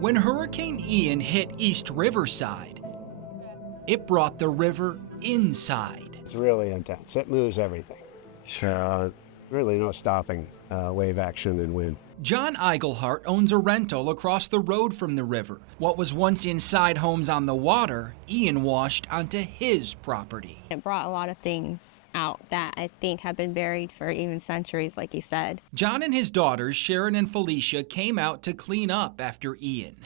When Hurricane Ian hit East Riverside, it brought the river inside. It's really intense. It moves everything. Sure. Really no stopping wave action and wind. John Eigelhart owns a rental across the road from the river. What was once inside homes on the water, Ian washed onto his property. It brought a lot of things out that I think have been buried for even centuries, like you said. John and his daughters, Sharon and Felicia, came out to clean up after Ian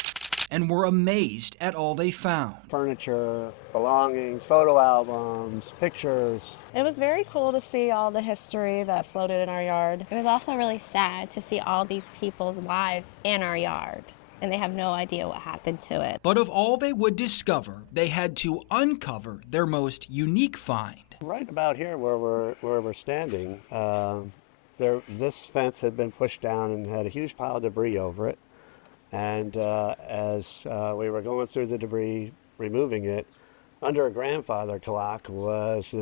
and were amazed at all they found. Furniture, belongings, photo albums, pictures. It was very cool to see all the history that floated in our yard. It was also really sad to see all these people's lives in our yard, and they have no idea what happened to it. But of all they would discover, they had to uncover their most unique find. Right about here where we're standing, this fence had been pushed down and had a huge pile of debris over it. And as we were going through the debris, removing it, under a grandfather clock was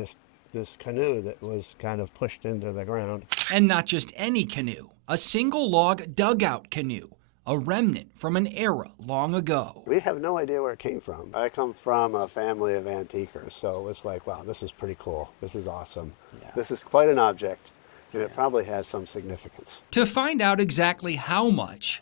this canoe that was kind of pushed into the ground. And not just any canoe, a single log dugout canoe, a remnant from an era long ago. We have no idea where it came from. I come from a family of antiquers, so it's like, wow, this is pretty cool. This is awesome. Yeah. This is quite an object, and it probably has some significance. To find out exactly how much,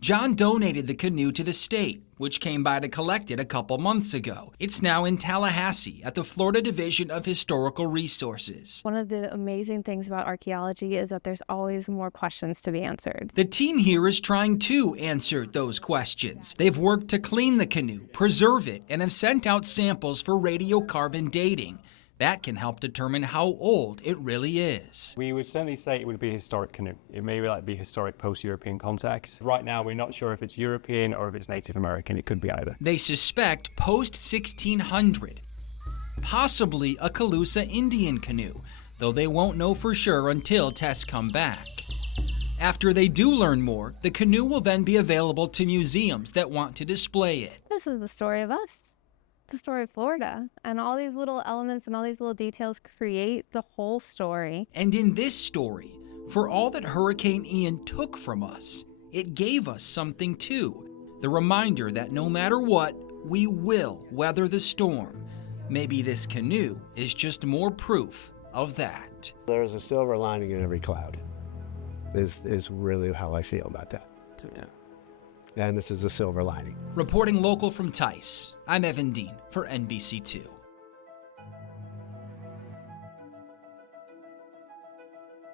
John donated the canoe to the state, which came by to collect it a couple months ago. It's now in Tallahassee at the Florida Division of Historical Resources. One of the amazing things about archaeology is that there's always more questions to be answered. The team here is trying to answer those questions. They've worked to clean the canoe, preserve it, and have sent out samples for radiocarbon dating. That can help determine how old it really is. We would certainly say it would be a historic canoe. It may be historic post-European context. Right now, we're not sure if it's European or if it's Native American. It could be either. They suspect post-1600, possibly a Calusa Indian canoe, though they won't know for sure until tests come back. After they do learn more, the canoe will then be available to museums that want to display it. This is the story of us. The story of Florida, and all these little elements and all these little details create the whole story. And in this story, for all that Hurricane Ian took from us, it gave us something too. The reminder that no matter what, we will weather the storm. Maybe this canoe is just more proof of that. There's a silver lining in every cloud, is really how I feel about that. Yeah. And this is a silver lining. Reporting local from Tice, I'm Evan Dean for NBC2.